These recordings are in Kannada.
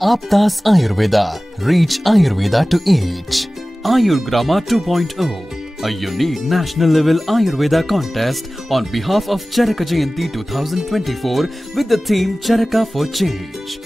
Aptas Ayurveda. Reach Ayurveda to each. Ayurgrama 2.0, a unique national level Ayurveda contest on behalf of Charaka Jayanti 2024 with the theme Charaka for Change.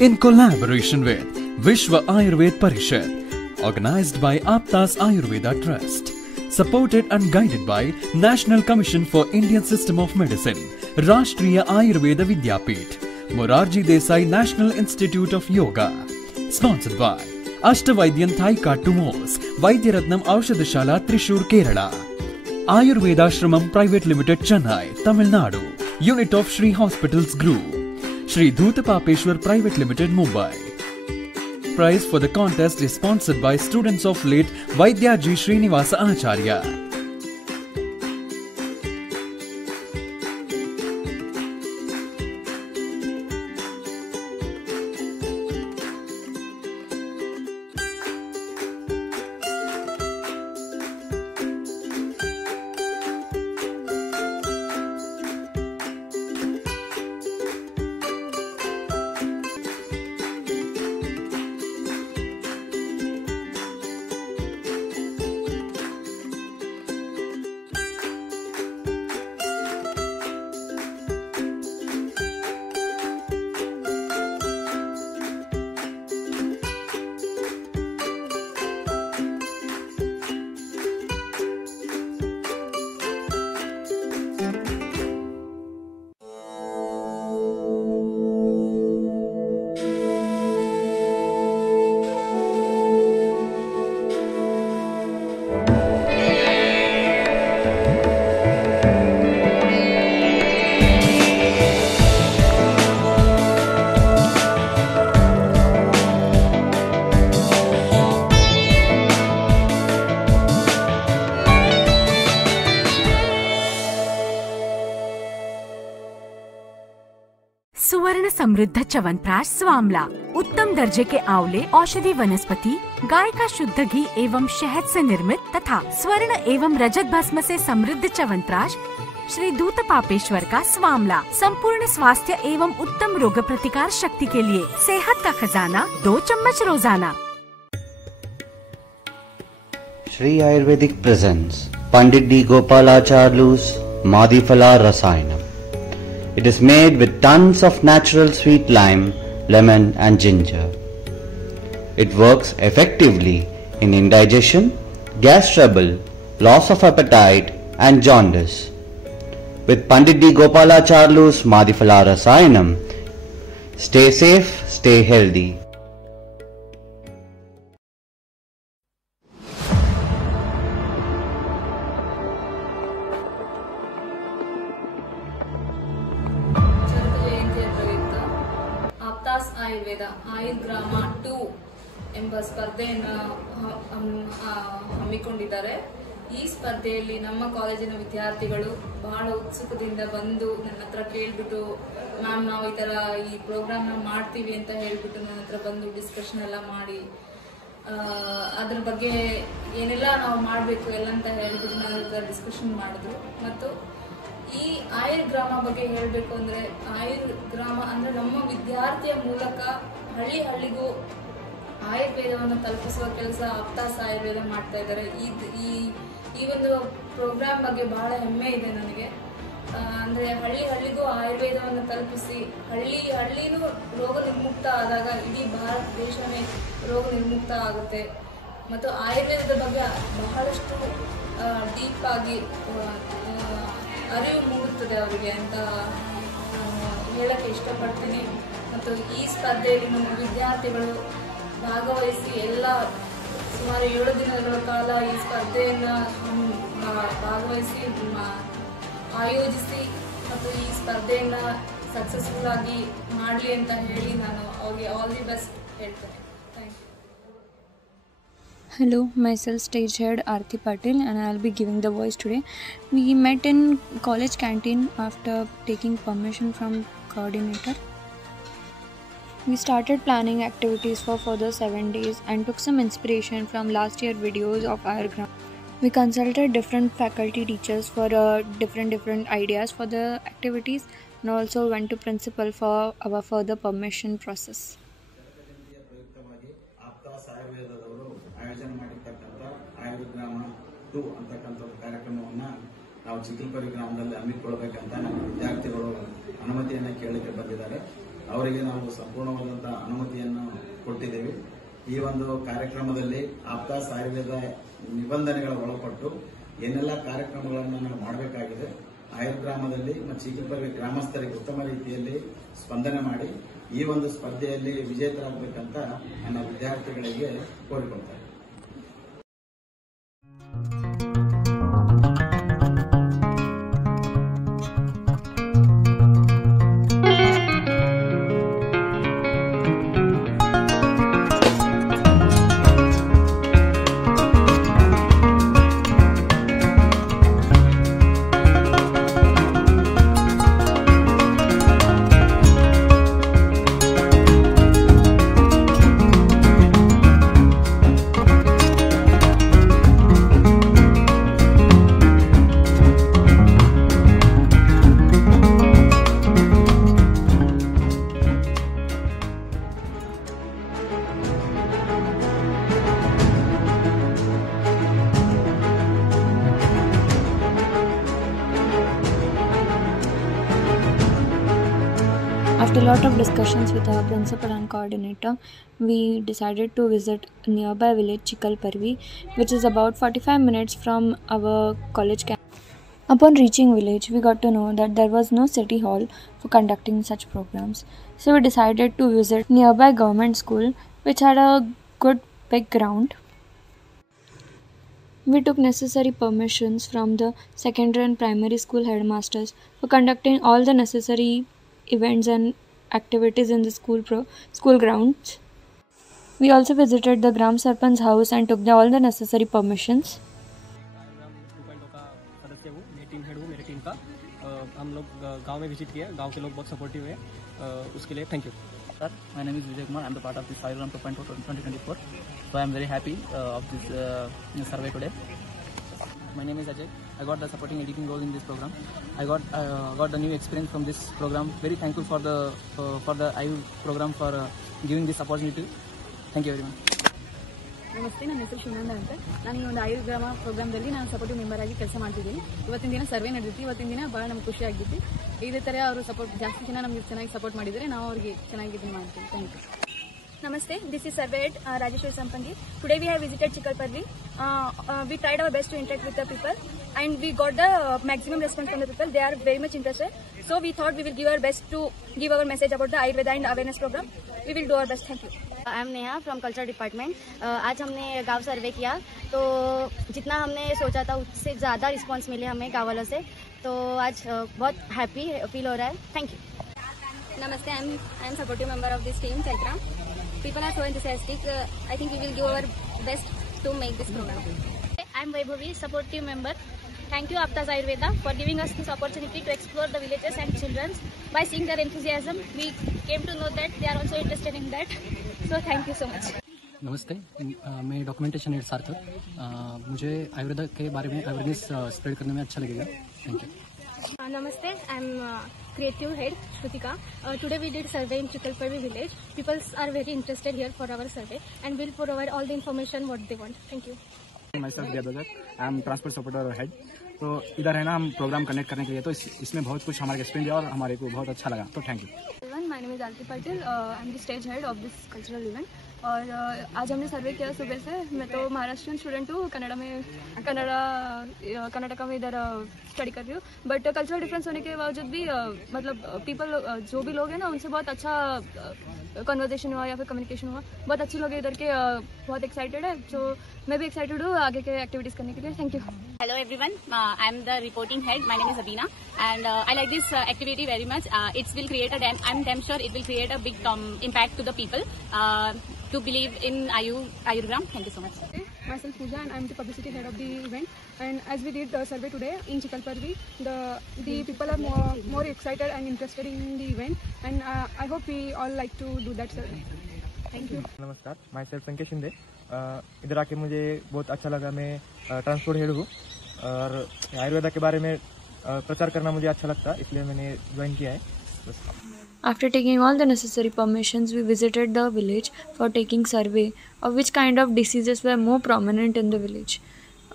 In collaboration with Vishwa Ayurved Parishad, organized by Aptas Ayurveda Trust, supported and guided by National Commission for Indian System of Medicine, Rashtriya Ayurveda Vidyapith, Morarji Desai National Institute of Yoga. Sponsored by Ashtavaidyan Thaika Tumos, Vaidyaratnam Aushadashala Trishur, Kerala. Ayurveda Shramam Private Limited, Chennai, Tamil Nadu. Unit of Shri Hospitals Group. Shri Dhutapapeshwar Private Limited, Mumbai. Prize for the contest is sponsored by students of late Vaidyaji Srinivasa Acharya. सुवर्ण समृद्ध च्यवनप्राश स्वामला, उत्तम दर्जे के आंवले औषधि वनस्पति, गाय का शुद्ध घी एवं शहद से निर्मित तथा स्वर्ण एवं रजत भस्म से समृद्ध च्यवनप्राश श्री धूतपापेश्वर का स्वामला, संपूर्ण स्वास्थ्य एवं उत्तम रोग प्रतिकार शक्ति के लिए सेहत का खजाना, 2 चम्मच रोजाना। Shri Ayurvedic presents Pandit D. Gopalacharlu's Madhifala Rasayanam. It is made with tons of natural sweet lime, lemon and ginger. It works effectively in indigestion, gas trouble, loss of appetite and jaundice. With Pandit D. Gopalacharlu's Madhifala Rasayanam, stay safe, stay healthy. ಆಪ್ತಾಸ್ Ayurveda Ayurgrama 2 ಎಂಬ ಸ್ಪರ್ಧೆಯನ್ನು ಹಮ್ಮಿಕೊಂಡಿದ್ದಾರೆ. ಈ ಸ್ಪರ್ಧೆಯಲ್ಲಿ ನಮ್ಮ ಕಾಲೇಜಿನ ವಿದ್ಯಾರ್ಥಿಗಳು ಬಹಳ ಉತ್ಸುಕದಿಂದ ಬಂದು ನನ್ನ ಹತ್ರ ಕೇಳ್ಬಿಟ್ಟು, ಮ್ಯಾಮ್ ನಾವು ಈ ತರ ಈ ಪ್ರೋಗ್ರಾಮ್ನ ಮಾಡ್ತೀವಿ ಅಂತ ಹೇಳ್ಬಿಟ್ಟು ನನ್ನ ಹತ್ರ ಬಂದು ಡಿಸ್ಕಷನ್ ಎಲ್ಲ ಮಾಡಿ ಅದ್ರ ಬಗ್ಗೆ ಏನೆಲ್ಲ ನಾವು ಮಾಡಬೇಕು ಎಲ್ಲ ಅಂತ ಹೇಳ್ಬಿಟ್ಟು ನನ್ನ ಹತ್ರ ಡಿಸ್ಕಷನ್ ಮಾಡಿದ್ರು. ಮತ್ತು ಈ ಆಯುರ್ಗ್ರಾಮ ಬಗ್ಗೆ ಹೇಳಬೇಕು ಅಂದ್ರೆ, ಆಯುರ್ಗ್ರಾಮ ಅಂದ್ರೆ ನಮ್ಮ ವಿದ್ಯಾರ್ಥಿಯ ಮೂಲಕ ಹಳ್ಳಿ ಹಳ್ಳಿಗೂ ಆಯುರ್ವೇದವನ್ನು ತಲುಪಿಸುವ ಕೆಲಸ ಆಪ್ತಾಸ್ ಆಯುರ್ವೇದ ಮಾಡ್ತಾ ಇದ್ದಾರೆ. ಈ ಒಂದು ಪ್ರೋಗ್ರಾಮ್ ಬಗ್ಗೆ ಬಹಳ ಹೆಮ್ಮೆ ಇದೆ ನನಗೆ. ಅಂದ್ರೆ ಹಳ್ಳಿ ಹಳ್ಳಿಗೂ ಆಯುರ್ವೇದವನ್ನು ತಲುಪಿಸಿ ಹಳ್ಳಿನೂ ರೋಗ ನಿರ್ಮುಕ್ತ ಆದಾಗ ಇಡೀ ಭಾರತ ದೇಶನೇ ರೋಗ ನಿರ್ಮುಕ್ತ ಆಗುತ್ತೆ. ಮತ್ತು ಆಯುರ್ವೇದದ ಬಗ್ಗೆ ಬಹಳಷ್ಟು ಡೀಪ್ ಆಗಿ ಅರಿವು ಮೂಡುತ್ತದೆ ಅವರಿಗೆ ಅಂತ ಹೇಳಕ್ಕೆ ಇಷ್ಟಪಡ್ತೀನಿ. ಮತ್ತು ಈ ಸ್ಪರ್ಧೆಯಲ್ಲಿ ನಮ್ಮ ವಿದ್ಯಾರ್ಥಿಗಳು ಭಾಗವಹಿಸಿ ಎಲ್ಲ ಸುಮಾರು 7 ದಿನಗಳ ಕಾಲ ಈ ಸ್ಪರ್ಧೆಯನ್ನು ಭಾಗವಹಿಸಿ ಆಯೋಜಿಸಿ ಮತ್ತು ಈ ಸ್ಪರ್ಧೆಯನ್ನು ಸಕ್ಸಸ್ಫುಲ್ ಆಗಿ ಮಾಡಲಿ ಅಂತ ಹೇಳಿ ನಾನು ಅವ್ರಿಗೆ ಆಲ್ ದಿ ಬೆಸ್ಟ್ ಹೇಳ್ತೇನೆ. Thank you. Hello, myself stage head Aarti Patil and I'll be giving the voice today. We met in college canteen after taking permission from coordinator. We started planning activities for further 7 days and took some inspiration from last year videos of Ayurgram. We consulted different faculty teachers for different ideas for the activities and also went to principal for our further permission process. ಪ್ರಾಯೋಜಿತವಾಗಿ ಆಪ್ತಾಸ್ ಆಯುರ್ವೇದದವರು ಆಯೋಜನೆ ಮಾಡಿರ್ತಕ್ಕಂಥ ಆಯುರ್ಗ್ರಾಮ 2 ಅಂತಕ್ಕಂಥ ಕಾರ್ಯಕ್ರಮವನ್ನು ನಾವು ಚಿಕ್ಕಲ್ಪರಿ ಗ್ರಾಮದಲ್ಲಿ ಹಮ್ಮಿಕೊಳ್ಬೇಕಂತ ನಮ್ಮ ವಿದ್ಯಾರ್ಥಿಗಳು ಅನುಮತಿಯನ್ನು ಕೇಳಲಿಕ್ಕೆ ಬಂದಿದ್ದಾರೆ. ಅವರಿಗೆ ನಾವು ಸಂಪೂರ್ಣವಾದಂತಹ ಅನುಮತಿಯನ್ನು ಕೊಟ್ಟಿದ್ದೇವೆ. ಈ ಒಂದು ಕಾರ್ಯಕ್ರಮದಲ್ಲಿ ಆಪ್ತಾಸ್ ಆಯುರ್ವೇದ ನಿಬಂಧನೆಗಳ ಒಳಪಟ್ಟು ಏನೆಲ್ಲ ಕಾರ್ಯಕ್ರಮಗಳನ್ನು ನಾವು ಮಾಡಬೇಕಾಗಿದೆ, ಆಯುರ್ಗ್ರಾಮದಲ್ಲಿ ಮತ್ತು ಚಿಕ್ಕಲ್ಪರಿ ಗ್ರಾಮಸ್ಥರಿಗೆ ಉತ್ತಮ ರೀತಿಯಲ್ಲಿ ಸ್ಪಂದನೆ ಮಾಡಿ ಈ ಒಂದು ಸ್ಪರ್ಧೆಯಲ್ಲಿ ವಿಜೇತರಾಗಬೇಕಂತ ನನ್ನ ವಿದ್ಯಾರ್ಥಿಗಳಿಗೆ ಕೋರಿಕೊಳ್ತಾರೆ. After a lot of discussions with our principal and coordinator, we decided to visit nearby village Chikalparvi, which is about 45 minutes from our college campus. Upon reaching village, we got to know that there was no city hall for conducting such programs. So we decided to visit nearby government school, which had a good big ground. We took necessary permissions from the secondary and primary school headmasters for conducting all the necessary events and activities in the school grounds. We also visited the Gram Sarpanch's house and took all the necessary permissions. सदस्य हूँ, मैं टीम हेड हूँ मेरे टीम का. हम लोग गांव में विजिट किए, गांव के लोग बहुत सपोर्टिव है, उसके लिए thank you. Sir, my name is Vijay Kumar. I am the part of this Ayurgram 2.0 2024. So I am very happy of this survey today. My name is Ajay. I got the supporting editing role in this program. I got the new experience from this program. Very thankful for the IU program for giving this opportunity. Thank you very much. ನಮಸ್ತೆ, ನನ್ನ ಹೆಸರು ಶಿವನಂದ ಅಂತ. ನಾನು ಈ ಒಂದು ಆಯುರ್ಗ್ರಾಮ ಪ್ರೋಗ್ರಾಮ್ದಲ್ಲಿ ನಾನು ಸಪೋರ್ಟಿವ್ ಮೆಂಬರ್ ಆಗಿ ಕೆಲಸ ಮಾಡ್ತಿದ್ದೀನಿ. ಇವತ್ತಿನ ದಿನ ಸರ್ವೆ ನಡೆದಿತ್ತು. ಇವತ್ತಿನ ದಿನ ಭಾಳ ನಮ್ಗೆ ಖುಷಿ ಆಗಿತ್ತು. ಇದೇ ಥರ ಅವರು ಜಾಸ್ತಿ ಜನ ನಮಗೆ ಚೆನ್ನಾಗಿ ಸಪೋರ್ಟ್ ಮಾಡಿದರೆ ನಾವು ಅವ್ರಿಗೆ ಚೆನ್ನಾಗಿ ಇದನ್ನು ಮಾಡ್ತೀವಿ. Thank you. Namaste, this is Survey Head Rajeshwari Sampangi. Today we have visited Chikalparvi. We tried our best to interact with the people and we got the maximum response from the people. They are very much interested. So we thought we will give our best to give our message about the Ayurveda and awareness program. We will do our best. Thank you. I am Neha from Culture Department. आज हमने गांव सर्वे किया तो जितना हमने सोचा था उससे ज़्यादा रिस्पांस मिले हमें गाँव वालों से, तो आज बहुत हैप्पी फील हो रहा है. Thank you. Namaste, I am supportive member of this team, Chaitra. People are so enthusiastic. I think we will give our best to make this program. I am Vaibhavi, supportive member. Thank you Aptas Ayurveda for giving us this opportunity to explore the villages and children. By seeing their enthusiasm, we came to know that they are also interested in that. So thank you so much. नमस्ते, मैं डॉक्यूमेंटेशन हेड सार्थक. मुझे आयुर्वेदा के बारे में अवेयरनेस स्प्रेड करने में अच्छा लगेगा. Thank you. Namaste, I am creative head Shrutika. Today we did survey in Chikalparvi village. People are very interested here for our survey and will provide all the information what they want. Thank you. Myself Debagar, I am transport supporter head. तो इधर है ना हम प्रोग्राम कनेक्ट करने के लिए, तो इसमें बहुत कुछ हमारे एक्सपीरियंस दिया और हमारे को बहुत अच्छा लगा, तो thank you. My name is Alti Patil. I am the stage head of this cultural event. और आज हमने सर्वे किया सुबह से. मैं तो महाराष्ट्रियन स्टूडेंट हूँ, कर्नाटका में इधर स्टडी कर रही हूँ. बट कल्चरल डिफरेंस होने के बावजूद भी मतलब पीपल जो भी लोग हैं ना उनसे बहुत अच्छा कन्वर्सेशन हुआ या फिर कम्युनिकेशन हुआ. बहुत अच्छे लोग इधर के, बहुत एक्साइटेड है. तो मैं भी एक्साइटेड हूँ आगे के एक्टिविटीज़ करने के लिए. Thank you. Hello everyone, I am the reporting head. My name is Abina and I like this activity very much. It will create I'm damn sure it will create a big impact to the people to believe in Ayurgram. Thank you so much. Myself Pooja and I am the publicity head of the event. And as we did the survey today in Chikalparvi, the people are more excited and interested in the event. And I hope we all like to do that survey. Thank you. नमस्कार, माई सेल्फ संकेश शिंदे. इधर आके मुझे बहुत अच्छा लगा. मैं ट्रांसपोर्ट हेड हूँ और आयुर्वेदा के बारे में प्रचार करना मुझे अच्छा लगता, इसलिए मैंने ज्वाइन किया है. success. After taking all the necessary permissions, we visited the village for taking survey of which kind of diseases were more prominent in the village.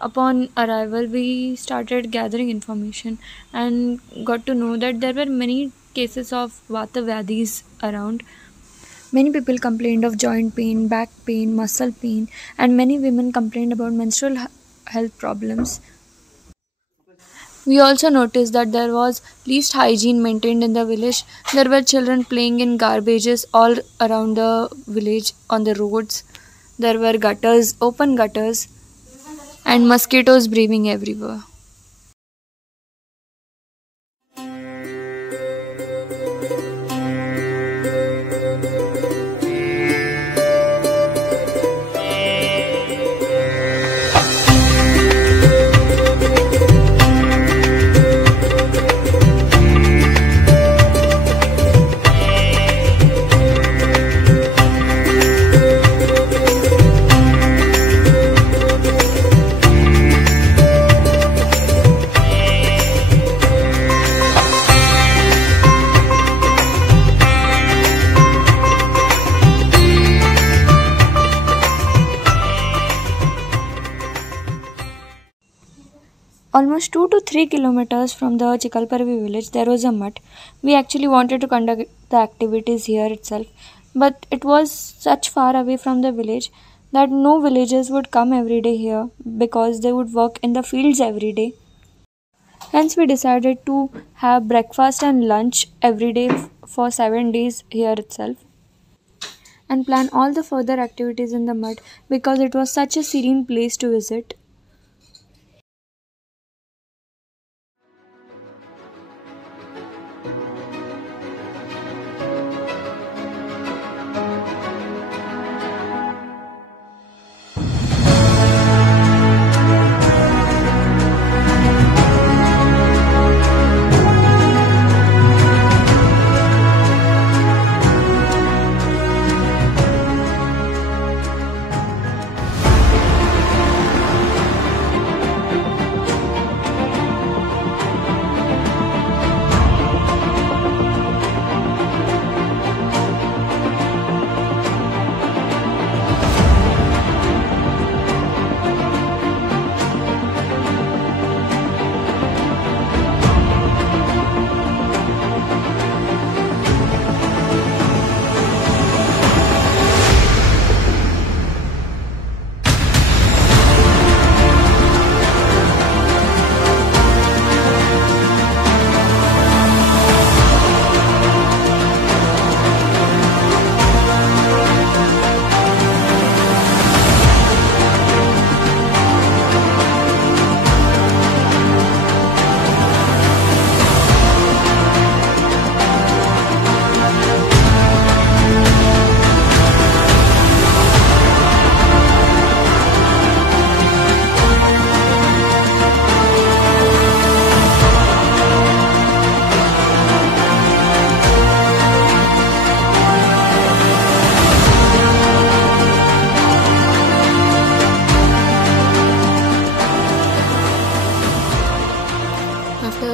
Upon arrival, we started gathering information and got to know that there were many cases of Vata Vyadhis around. Many people complained of joint pain, back pain, muscle pain, and many women complained about menstrual health problems. We also noticed that there was least hygiene maintained in the village. There were children playing in garbages all around the village on the roads. There were gutters, open gutters, and mosquitoes breeding everywhere. Almost 2 to 3 kilometers from the Chikalparvi village, there was a mutt. We actually wanted to conduct the activities here itself, but it was such far away from the village that no villagers would come every day here because they would work in the fields every day. Hence, we decided to have breakfast and lunch every day for 7 days here itself and plan all the further activities in the mud because it was such a serene place to visit.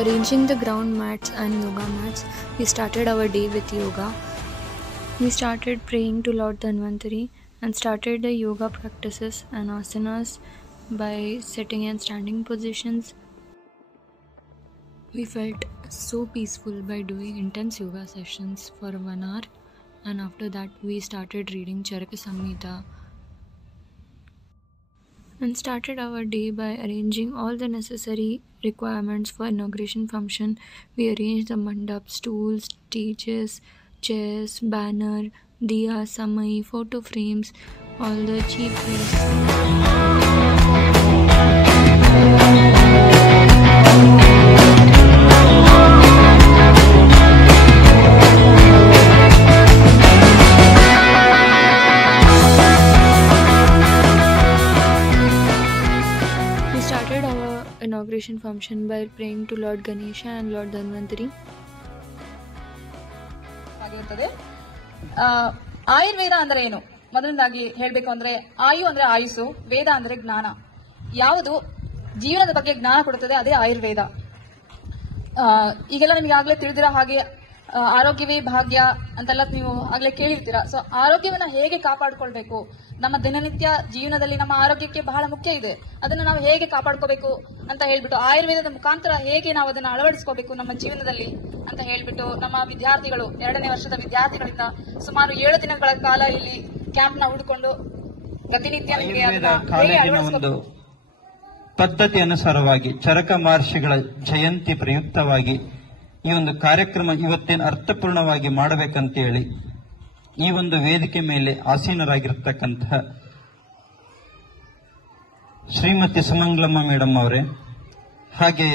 Arranging the ground mats and yoga mats, we started our day with yoga. We started praying to Lord Dhanvantari and started the yoga practices and asanas by sitting and standing positions. We felt so peaceful by doing intense yoga sessions for 1 hour, and after that we started reading Charaka Samhita and started our day by arranging all the necessary requirements for inauguration function. We arranged the mandap, stools, stages, chairs, banner, diya, samai, photo frames, all the chief inauguration function by praying to Lord Ganesha and Lord Dhanvantari. Ayurveda ಅಂದ್ರೆ ಏನು? ಮೊದಲನೇದಾಗಿ ಹೇಳಬೇಕು ಅಂದ್ರೆ ಆಯು ಅಂದ್ರೆ ಆಯುಸ್ಸು, ವೇದ ಅಂದ್ರೆ ಜ್ಞಾನ. ಯಾವುದು ಜೀವನದ ಬಗ್ಗೆ ಜ್ಞಾನ ಕೊಡುತ್ತದೆ ಅದೇ ಆಯುರ್ವೇದ. ಈಗೆಲ್ಲ ನಿಮಗೆ ಆಗ್ಲೇ ತಿಳಿದಿರೋ ಹಾಗೆ ಆರೋಗ್ಯವೇ ಭಾಗ್ಯ ಅಂತೆಲ್ಲ ನೀವು ಆಗ್ಲೇ ಕೇಳಿರ್ತೀರಾ. ಸೊ ಆರೋಗ್ಯವನ್ನ ಹೇಗೆ ಕಾಪಾಡ್ಕೊಳ್ಬೇಕು, ನಮ್ಮ ದಿನನಿತ್ಯ ಜೀವನದಲ್ಲಿ ನಮ್ಮ ಆರೋಗ್ಯಕ್ಕೆ ಬಹಳ ಮುಖ್ಯ ಇದೆ. ಅದನ್ನ ನಾವು ಹೇಗೆ ಕಾಪಾಡ್ಕೋಬೇಕು ಅಂತ ಹೇಳ್ಬಿಟ್ಟು ಆಯುರ್ವೇದದ ಮುಖಾಂತರ ಹೇಗೆ ನಾವು ಅದನ್ನ ಅಳವಡಿಸ್ಕೋಬೇಕು ನಮ್ಮ ಜೀವನದಲ್ಲಿ ಅಂತ ಹೇಳ್ಬಿಟ್ಟು ನಮ್ಮ ವಿದ್ಯಾರ್ಥಿಗಳು 2ನೇ ವರ್ಷದ ವಿದ್ಯಾರ್ಥಿಗಳಿಂದ ಸುಮಾರು 7 ದಿನಗಳ ಕಾಲ ಇಲ್ಲಿ ಕ್ಯಾಂಪ್ ನ ಹುಡುಕೊಂಡು ಪ್ರತಿನಿತ್ಯ ನಿಮಗೆ ಕಾಲೇಜಿನ ಒಂದು ಪದ್ಧತಿ ಅನುಸಾರವಾಗಿ ಚರಕ ಮಹರ್ಷಿಗಳ ಜಯಂತಿ ಪ್ರಯುಕ್ತವಾಗಿ ಈ ಒಂದು ಕಾರ್ಯಕ್ರಮ ಇವತ್ತೇನು ಅರ್ಥಪೂರ್ಣವಾಗಿ ಮಾಡಬೇಕಂತೇಳಿ ಈ ಒಂದು ವೇದಿಕೆ ಮೇಲೆ ಆಸೀನರಾಗಿರ್ತಕ್ಕಂತಹ ಶ್ರೀಮತಿ ಸುಮಂಗ್ಲಮ್ಮ ಮೇಡಮ್ ಅವರೇ, ಹಾಗೆ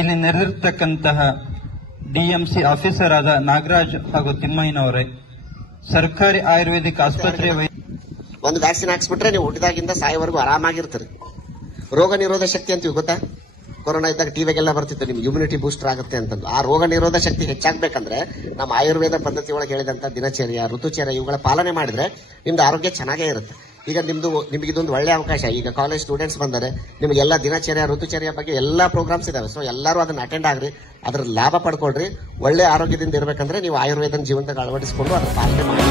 ಇಲ್ಲಿ ನೆರೆದಿರ್ತಕ್ಕಂತಹ ಡಿಎಂಸಿ ಆಫೀಸರ್ ಆದ ನಾಗರಾಜ್ ಹಾಗೂ ತಿಮ್ಮಯ್ಯನವರೇ, ಸರ್ಕಾರಿ ಆಯುರ್ವೇದಿಕ್ ಆಸ್ಪತ್ರೆಯ ಒಂದು ವ್ಯಾಕ್ಸಿನ್ ಹಾಕ್ಸ್ಬಿಟ್ರೆ ನೀವು ಹುಟ್ಟಿದಾಗಿಂದ ಸಾಯೋವರೆಗೂ ಆರಾಮಾಗಿರ್ತೀರಿ. ರೋಗ ನಿರೋಧ ಶಕ್ತಿ ಅಂತೀವಿ ಗೊತ್ತಾ? ಕೊರೋನಾ ಇದ್ದಾಗ ಟಿವಿಗೆಲ್ಲ ಬರ್ತಿತ್ತು ನಿಮ್ಗೆ ಇಮ್ಯುನಿಟಿ ಬೂಸ್ಟರ್ ಆಗುತ್ತೆ ಅಂತಂದು. ಆ ರೋಗ ನಿರೋಧ ಶಕ್ತಿ ಹೆಚ್ಚಾಗಬೇಕಂದ್ರೆ ನಮ್ಮ ಆಯುರ್ವೇದ ಪದ್ಧತಿ ಒಳಗೆ ಹೇಳಿದಂತ ದಿನಚರ್ಯ, ಋತುಚರ್ಯ ಇವುಗಳ ಪಾಲನೆ ಮಾಡಿದ್ರೆ ನಿಮ್ದು ಆರೋಗ್ಯ ಚೆನ್ನಾಗೇ ಇರುತ್ತೆ. ಈಗ ನಿಮಗೆ ಇದೊಂದು ಒಳ್ಳೆ ಅವಕಾಶ. ಈಗ ಕಾಲೇಜ್ ಸ್ಟೂಡೆಂಟ್ಸ್ ಬಂದರೆ ನಿಮಗೆಲ್ಲ ದಿನಚರ್ಯ, ಋತುಚರ್ಯ ಬಗ್ಗೆ ಎಲ್ಲಾ ಪ್ರೋಗ್ರಾಮ್ಸ್ ಇದಾವೆ. ಸೊ ಎಲ್ಲರೂ ಅದನ್ನ ಅಟೆಂಡ್ ಆಗ್ರಿ, ಅದ್ರ ಲಾಭ ಪಡ್ಕೊಳ್ರಿ. ಒಳ್ಳೆ ಆರೋಗ್ಯದಿಂದ ಇರಬೇಕಂದ್ರೆ ನೀವು ಆಯುರ್ವೇದನ ಜೀವನದಾಗ ಅಳವಡಿಸಿಕೊಂಡು ಅದ್ರ ಪಾಲನೆ ಮಾಡಿ.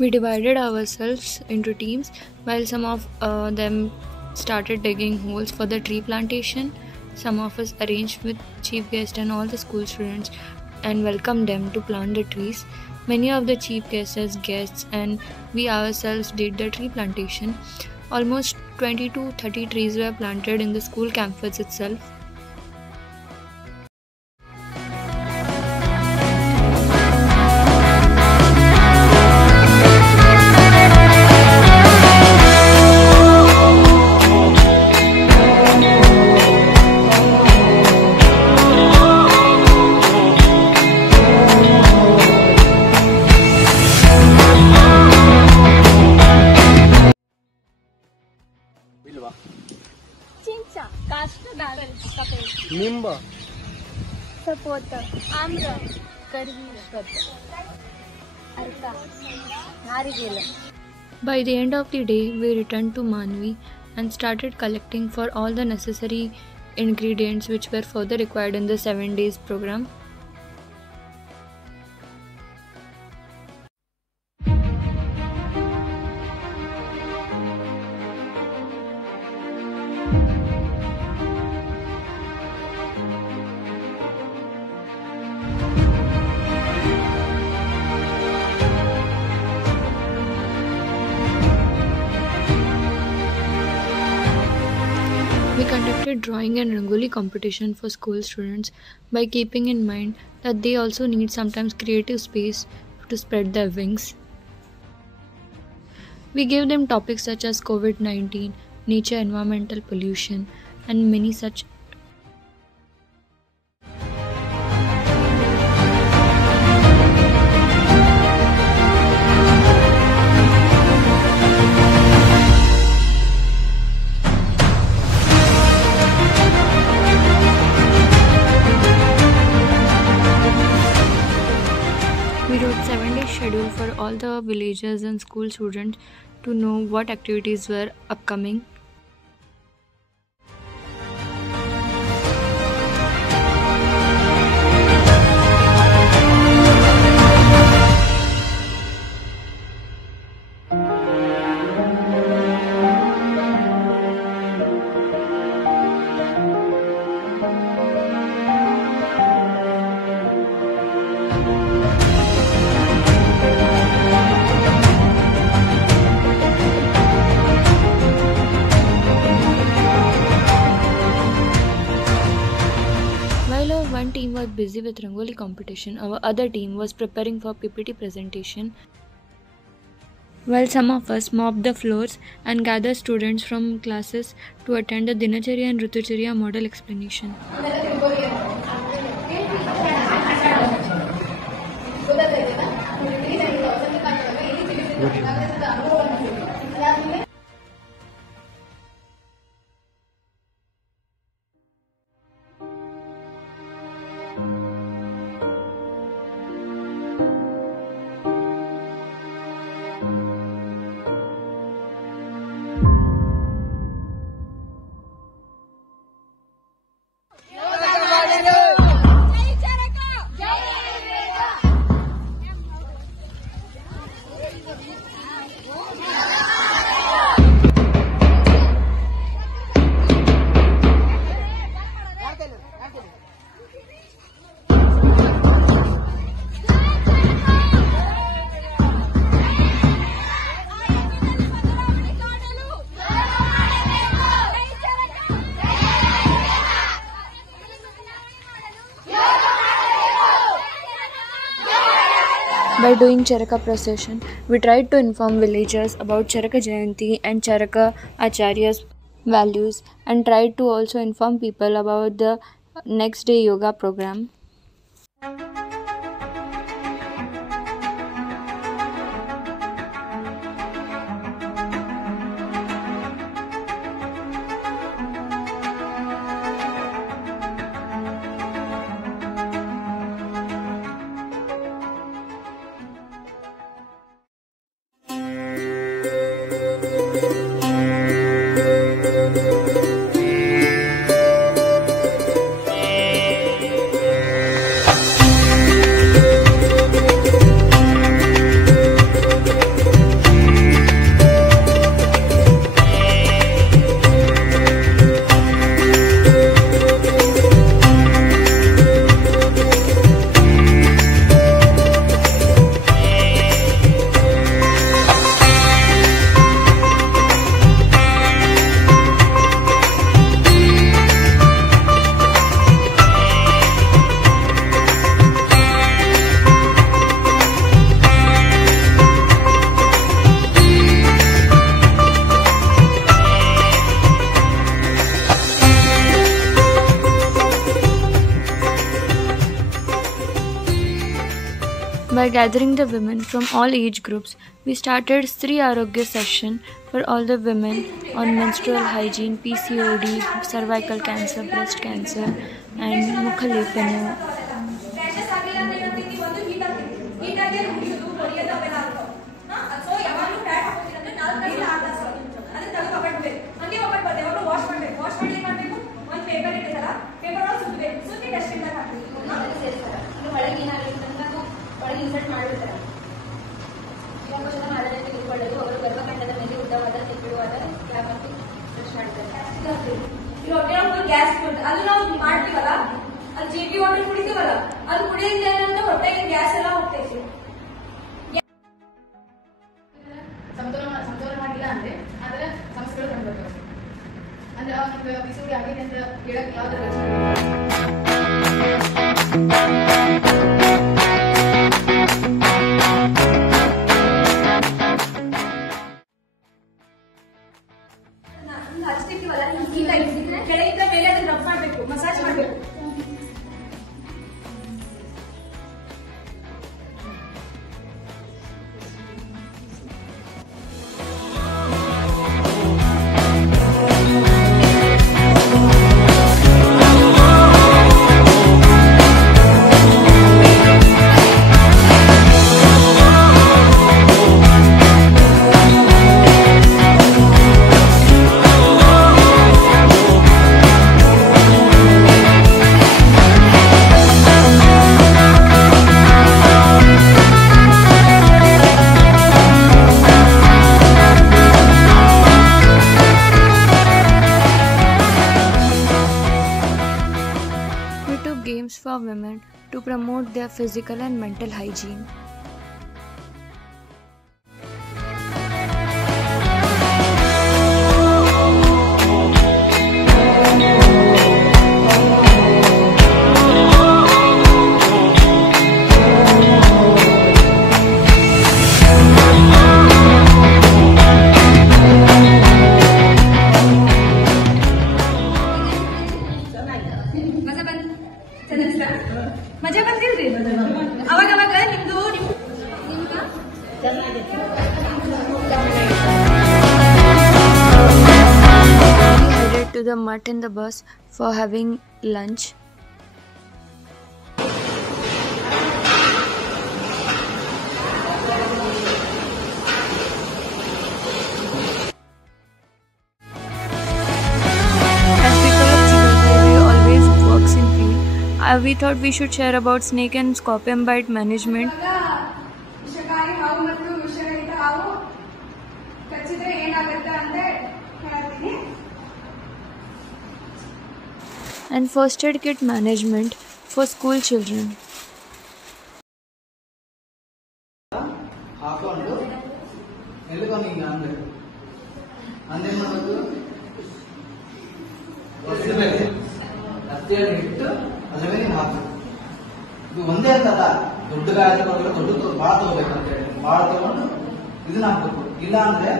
We divided ourselves into teams, while some of them started digging holes for the tree plantation. Some of us arranged with chief guest and all the school students and welcomed them to plant the trees. Many of the chief guests and we ourselves did the tree plantation. Almost 20 to 30 trees were planted in the school campus itself. चिंचा, काष्टदाल, निंब, सपोट, आम्र, करवी, अर्का, नारिकेल. By the end of the day, we returned to Manvi and started collecting for all the necessary ingredients which were further required in the 7 days program. We conducted drawing and rangoli competition for school students by keeping in mind that they also need sometimes creative space to spread their wings. We gave them topics such as COVID-19, nature, environmental pollution, and many such. We wrote 7-day schedule for all the villagers and school students to know what activities were upcoming. One team was busy with Rangoli competition, our other team was preparing for PPT presentation, while some of us mopped the floors and gathered students from classes to attend the Dinacharya and Ritucharya model explanation. By doing Charaka procession, we tried to inform villagers about Charaka Jayanti and Charaka Acharya's values, and tried to also inform people about the next day yoga program. By gathering the women from all age groups, we started Stri Arogya session for all the women on menstrual hygiene, PCOD, cervical cancer, breast cancer, and Mukhalepanu. Insert ಮಾಡಿರ್ತಾರೆ. ಇವಾಗ ಅದರಲ್ಲಿ ತಿಳ್ಕೊಳ್ಳೋದು ಅವರು ಗರ್ಭಕಂಠದ ಮೇಲೆ ಉದ್ದವಾದ ತೆಪ್ಪಿಡುವಾದ ಯಾವತ್ತು ಬ್ರಷ್ ಮಾಡ್ತಾರೆ. ಈ ಹೊಟ್ಟೆ ಗ್ಯಾಸ್ ಅದು ನಾವು ಮಾಡ್ತೀವಲ್ಲ, ಅದು JP ವಾಟರ್ ಕುಡಿತೀವಲ್ಲ, ಅದು ಕುಡಿಯಿಂದ ಏನಂದ್ರೆ ಹೊಟ್ಟೆಗೆ ಗ್ಯಾಸ್ ಎಲ್ಲ ಹೋಗ್ತೈತಿ. ಸಮತೋಲನ ಆಗಿಲ್ಲ ಅಂದ್ರೆ ಅದರ ಸಮಸ್ಯೆಗಳು ಕಂಡುಬರ್ತವೆ. ಅಂದ್ರೆ ಒಂದು ಪಿಸಿಓಡಿ ಆಗಿದೆ ಅಂತ ಹೇಳಕ್ ಯಾವ್ದಾರ ಹಚ್ತಿರ್ತೀವಲ್ಲ, ಕೆಳಗಿಂದ ಮೇಲೆ ಅದನ್ನ ರಬ್ ಮಾಡಬೇಕು, ಮಸಾಜ್ ಮಾಡಬೇಕು. Games for women to promote their physical and mental hygiene. ಮಜಾ ಬರ್ತಿಲ್ರಿ ಅವಾಗ ನಿಮ್ದು Headed to the mutt in the bus for having lunch. We thought we should share about snake and scorpion bite management. And first aid kit management for school children. ಹಾಕೊಂಡು ಎಲ್ಲಿಗೊಂದು ಹಿಂಗೆ ಅಂದೇನು ಮಾಡೋದು ಹತ್ತಿಯನ್ನು ಇಟ್ಟು ಅದ್ರ ಮೇಲೆ ಹಿಂಗೆ ಹಾಕೋದು. ಇದು ಒಂದೇ ಅಂತಲ್ಲ, ದೊಡ್ಡ ಗಾಯ ದೊಡ್ಡ ಭಾಳ ತಗೋಬೇಕಂತ ಹೇಳಿ ಭಾಳ ತಗೊಂಡು ಇದನ್ನ ಹಾಕ್ಬೇಕು. ಇಲ್ಲ ಅಂದ್ರೆ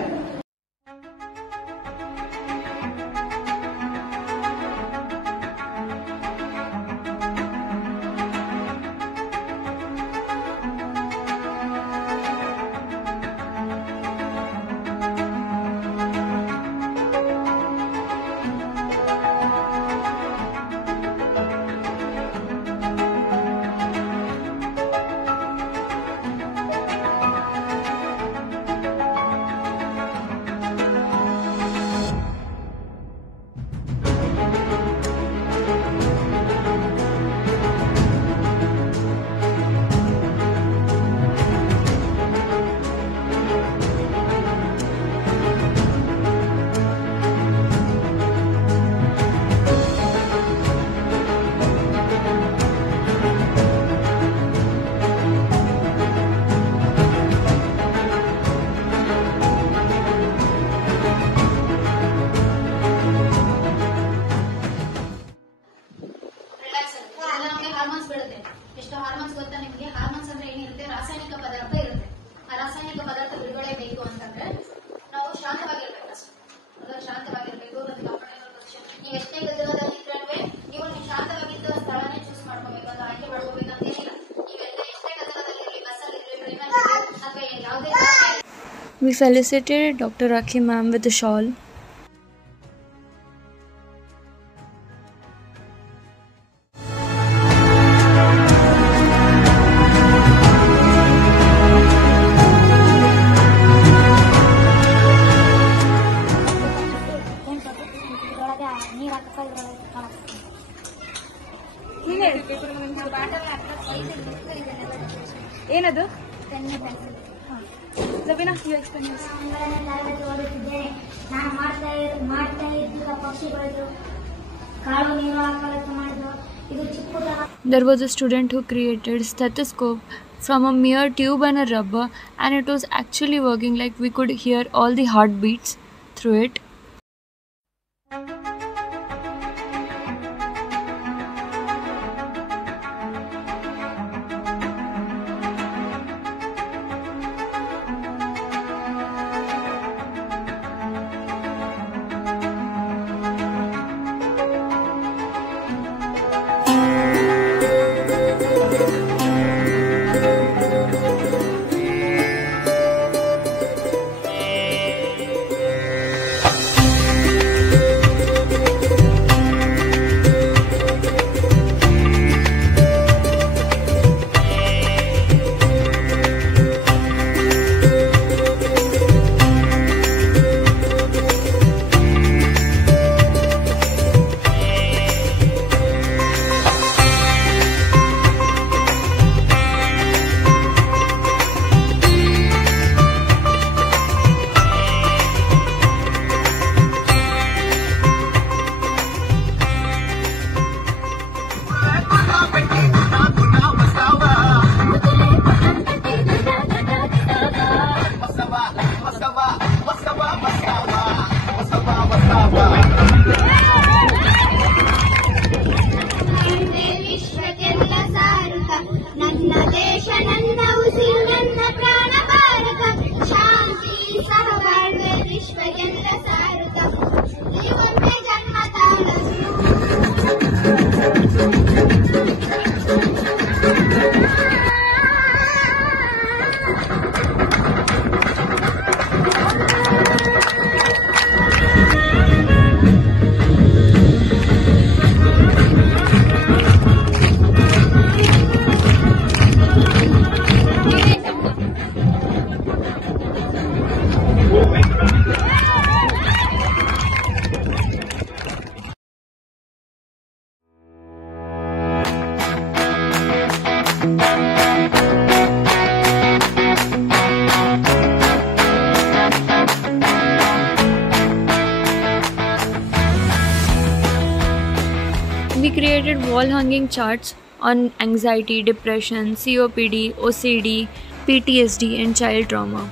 We felicited Dr. Rakhi ma'am with a shawl. ಏನದು? There was a student who created stethoscope from a mere tube and a rubber, and it was actually working, like we could hear all the heartbeats through it. We created wall hanging charts on anxiety, depression, COPD, OCD, PTSD, and child trauma.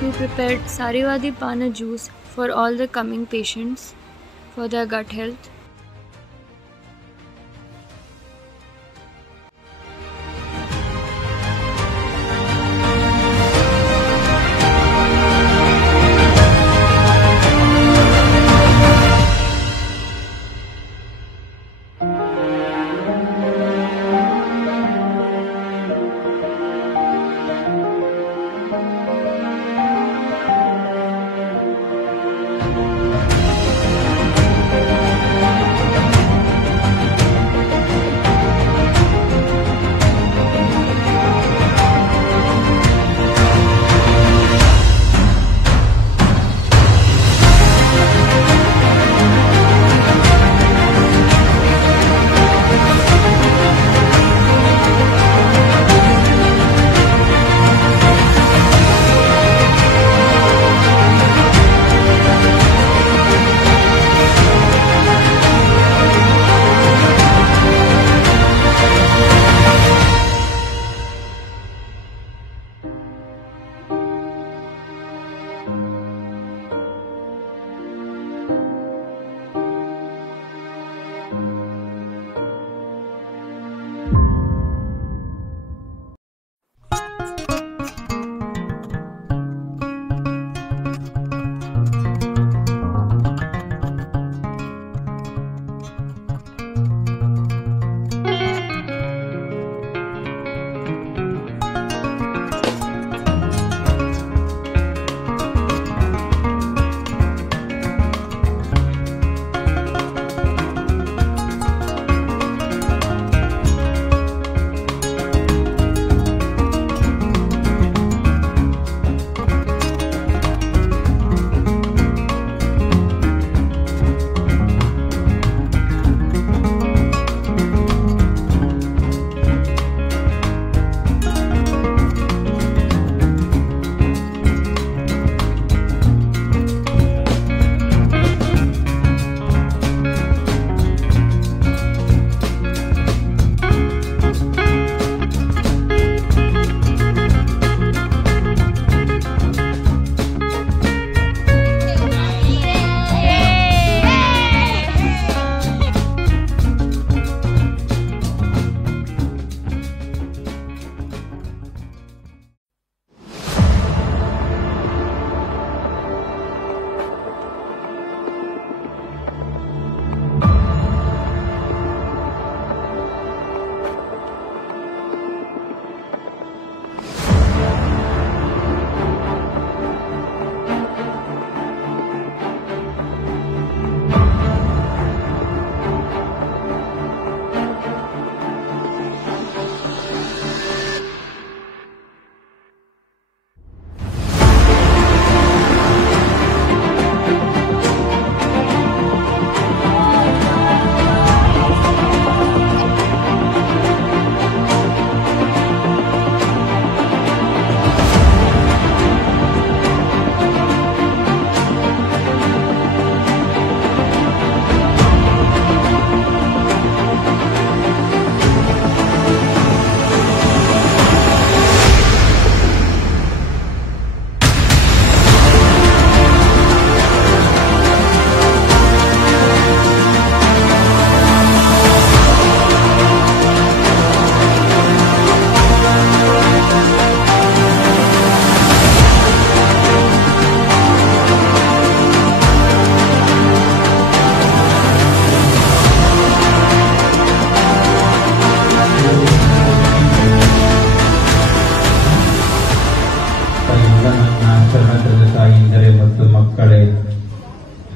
We prepared Sarivadi Pana juice for all the coming patients for their gut health.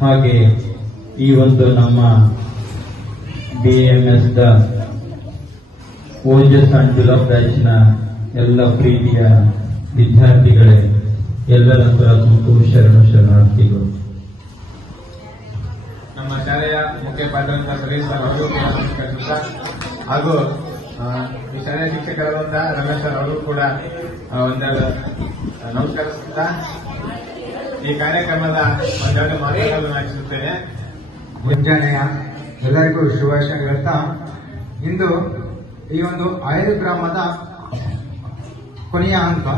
ಹಾಗೆ ಈ ಒಂದು ನಮ್ಮ BAMS the Ojas and below ಬ್ಯಾಚ್ನ ಎಲ್ಲ ಪ್ರೀತಿಯ ವಿದ್ಯಾರ್ಥಿಗಳೇ, ಎಲ್ಲರಂತರ ತುಂಬ ಶರಣಾರ್ಥಿಗಳು. ನಮ್ಮ ಶಾಲೆಯ ಮುಖ್ಯೋಪಾಧ್ಯಾಯ ಸುರೇಶ್ ಸರ್ ಅವರು ಹಾಗೂ ಈ ಶಾಲೆಯ ಶಿಕ್ಷಕರಾದಂತ ರಮೇಶ್ ಸರ್ ಅವರು ಕೂಡ ಒಂದೆರಡು ನಮಸ್ಕರಿಸುತ್ತಾ ಈ ಕಾರ್ಯಕ್ರಮದ ಒಂದೆರಡು ಮಾತುಗಳನ್ನು ನಡೆಸುತ್ತೇನೆ. ಮುಂಜಾನೆಯ ಎಲ್ಲರಿಗೂ ಶುಭಾಶಯ ಹೇಳ್ತಾ, ಇಂದು ಈ ಒಂದು ಆಯುರ್ ಗ್ರಾಮದ ಕೊನೆಯ ಹಂತ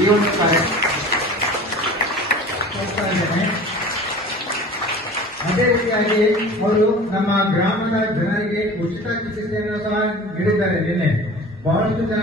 ಈ ಒಂದು ಅದೇ ರೀತಿಯಾಗಿ ಅವರು ನಮ್ಮ ಗ್ರಾಮದ ಜನರಿಗೆ ಉಚಿತ ಚಿಕಿತ್ಸೆಯನ್ನು ಸಹ ನೀಡಿದ್ದಾರೆ. ನಿನ್ನೆ ಬಹಳಷ್ಟು ಜನ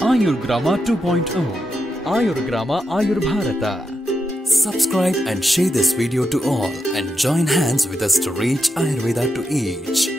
Ayurgrama 2.0 Ayurgrama Ayur Bharata. Subscribe and share this video to all and join hands with us to reach Ayurveda to each.